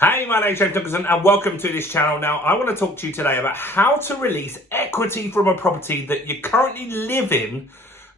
Hey, my name's James Nicholson and welcome to this channel. Now, I want to talk to you today about how to release equity from a property that you currently live in,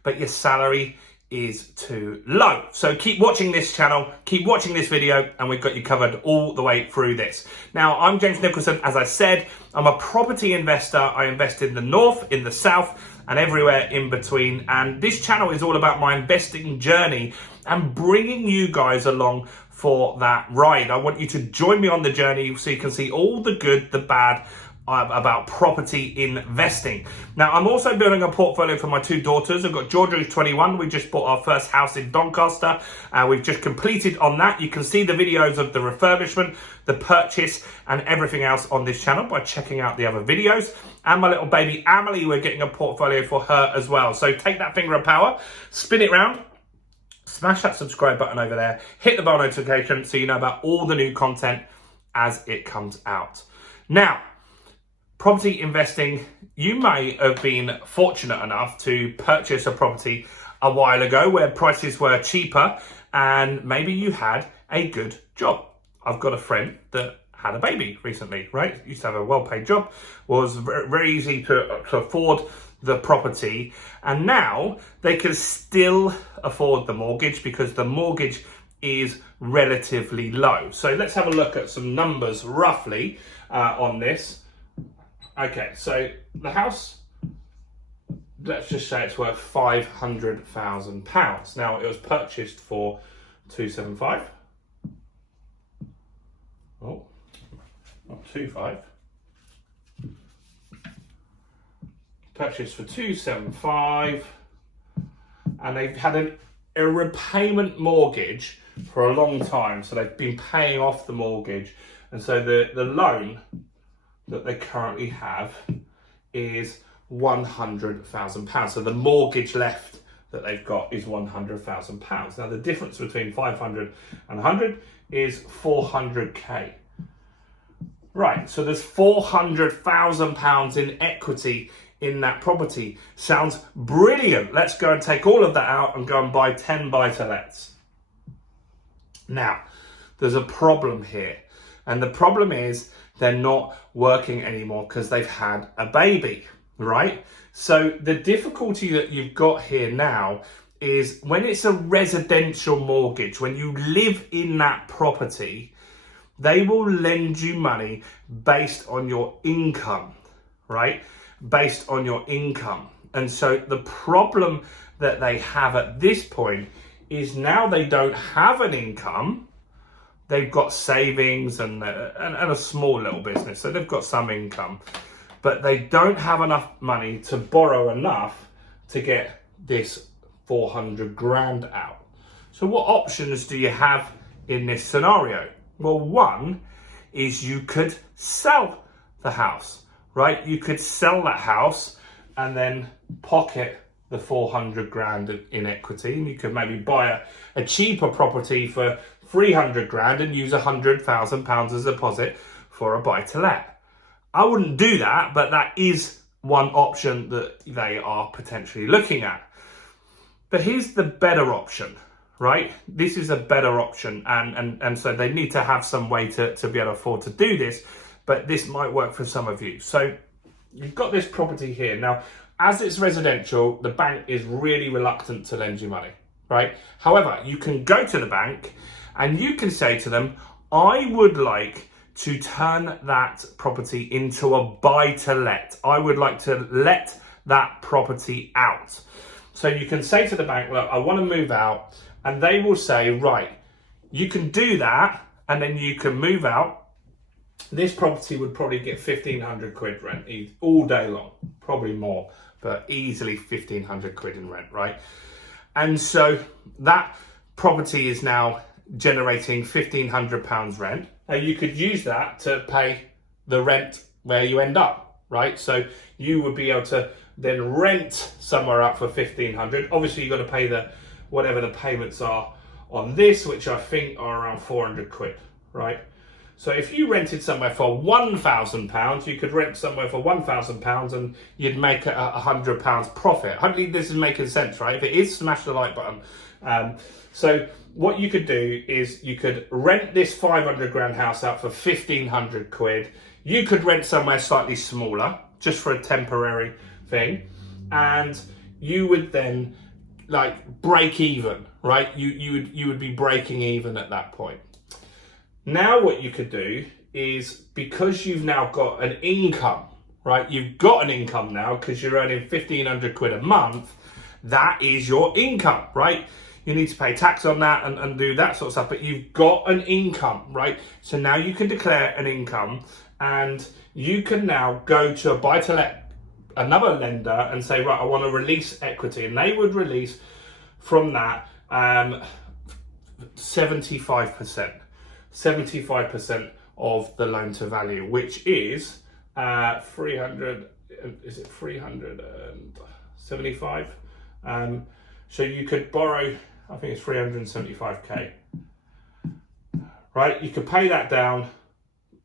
but your salary is too low. So keep watching this channel, keep watching this video, and we've got you covered all the way through this. Now, I'm James Nicholson. As I said, I'm a property investor. I invest in the north, in the south, and everywhere in between. And this channel is all about my investing journey and bringing you guys along for that ride. I want you to join me on the journey so you can see all the good, the bad about property investing. Now, I'm also building a portfolio for my two daughters. I've got Georgia, who's 21. We just bought our first house in Doncaster. We've just completed on that. You can see the videos of the refurbishment, the purchase, and everything else on this channel by checking out the other videos. And my little baby Amelie, we're getting a portfolio for her as well. So take that finger of power, spin it round, smash that subscribe button over there, hit the bell notification so you know about all the new content as it comes out. Now, property investing, you may have been fortunate enough to purchase a property a while ago where prices were cheaper and maybe you had a good job. I've got a friend that had a baby recently, right? Used to have a well-paid job, was very easy to afford the property, and now they can still afford the mortgage because the mortgage is relatively low. So let's have a look at some numbers roughly on this. Okay, so the house, let's just say it's worth £500,000. Now, it was purchased for 275. Oh, not 25. Purchased for 275, and they've had a repayment mortgage for a long time, so they've been paying off the mortgage, and so the loan that they currently have is £100,000. So the mortgage left that they've got is £100,000. Now the difference between 500 and 100 is 400k. Right, so there's £400,000 in equity in that property. Sounds brilliant. Let's go and take all of that out and go and buy 10 buy-to-lets. Now, there's a problem here. And the problem is they're not working anymore because they've had a baby, right? So the difficulty that you've got here now is when it's a residential mortgage, when you live in that property, they will lend you money based on your income, right? Based on your income. And so the problem that they have at this point is now they don't have an income. They've got savings and a small little business, so they've got some income, but they don't have enough money to borrow enough to get this 400 grand out. So what options do you have in this scenario? Well, one is you could sell the house, right? You could sell that house and then pocket the 400 grand in equity, and you could maybe buy a cheaper property for 300 grand and use £100,000 as a deposit for a buy-to-let. I wouldn't do that, but that is one option that they are potentially looking at. But here's the better option, right? This is a better option, and so they need to have some way to be able to afford to do this, but this might work for some of you. So you've got this property here. Now, as it's residential, the bank is really reluctant to lend you money, right? However, you can go to the bank and you can say to them, I would like to turn that property into a buy-to-let. I would like to let that property out. So you can say to the bank, look, I want to move out. And they will say, right, you can do that and then you can move out. This property would probably get 1,500 quid rent all day long, probably more, but easily 1,500 quid in rent, right? And so that property is now generating £1,500 rent. Now you could use that to pay the rent where you end up, right? So you would be able to then rent somewhere out for 1,500. Obviously, you've got to pay whatever the payments are on this, which I think are around 400 quid, right? So if you rented somewhere for £1,000, you could rent somewhere for £1,000 and you'd make £100 profit. Hopefully this is making sense, right? If it is, smash the like button So what you could do is you could rent this 500 grand house out for 1,500 quid. You could rent somewhere slightly smaller, just for a temporary thing. And you would then like break even, right? You would be breaking even at that point. Now what you could do is, because you've now got an income, right? You've got an income now because you're earning 1,500 quid a month. That is your income, right? You need to pay tax on that and do that sort of stuff, but you've got an income, right? So now you can declare an income, and you can now go to a buy-to-let, another lender, and say, right, I want to release equity, and they would release from that 75% of the loan to value, which is 300, is it 375? So you could borrow, I think it's 375k, right? You could pay that down,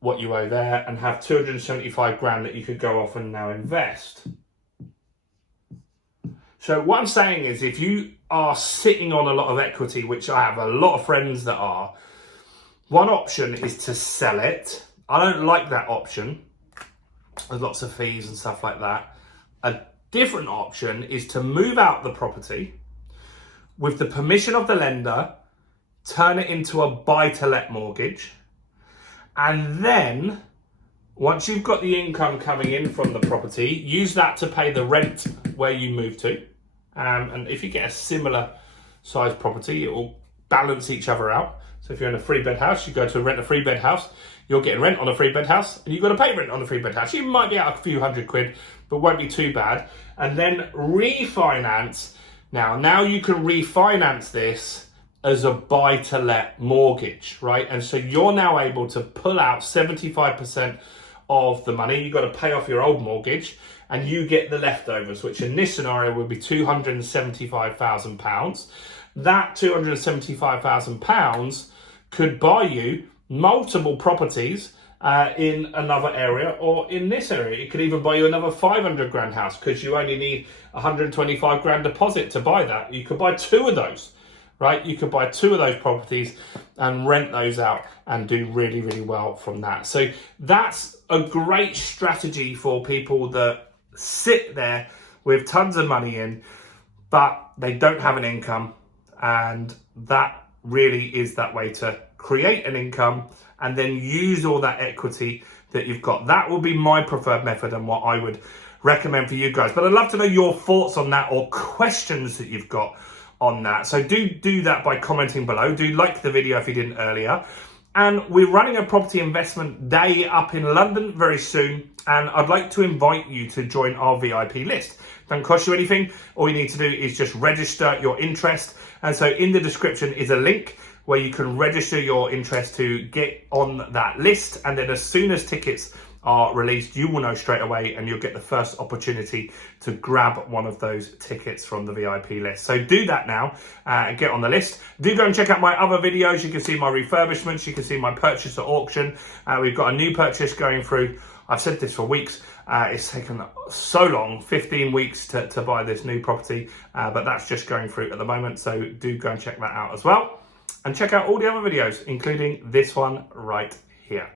what you owe there, and have 275 grand that you could go off and now invest. So what I'm saying is, if you are sitting on a lot of equity, which I have a lot of friends that are, one option is to sell it. I don't like that option. There's lots of fees and stuff like that. A different option is to move out the property with the permission of the lender, turn it into a buy-to-let mortgage, and then once you've got the income coming in from the property, use that to pay the rent where you move to. And if you get a similar size property, it will balance each other out. So if you're in a 3-bed house, you go to rent a 3-bed house, you're getting rent on a 3-bed house, and you've got to pay rent on a 3-bed house. You might be out a few hundred quid, but won't be too bad. And then refinance. Now you can refinance this as a buy-to-let mortgage, right? And so you're now able to pull out 75% of the money. You've got to pay off your old mortgage, and you get the leftovers, which in this scenario would be £275,000. That £275,000 could buy you multiple properties in another area, or in this area. It could even buy you another 500 grand house, because you only need 125 grand deposit to buy that. You could buy 2 of those, right? You could buy 2 of those properties and rent those out and do really, really well from that. So that's a great strategy for people that sit there with tons of money in, but they don't have an income. And that really is that way to create an income and then use all that equity that you've got. That will be my preferred method and what I would recommend for you guys. But I'd love to know your thoughts on that, or questions that you've got on that. So do that by commenting below. Do like the video if you didn't earlier. And we're running a property investment day up in London very soon, and I'd like to invite you to join our VIP list. Don't cost you anything. All you need to do is just register your interest. And so in the description is a link where you can register your interest to get on that list. And then as soon as tickets are released, you will know straight away, and you'll get the first opportunity to grab one of those tickets from the VIP list. So do that now and get on the list. Do go and check out my other videos. You can see my refurbishments. You can see my purchase at auction. We've got a new purchase going through. I've said this for weeks. It's taken so long, 15 weeks to buy this new property, but that's just going through at the moment. So do go and check that out as well. And check out all the other videos, including this one right here.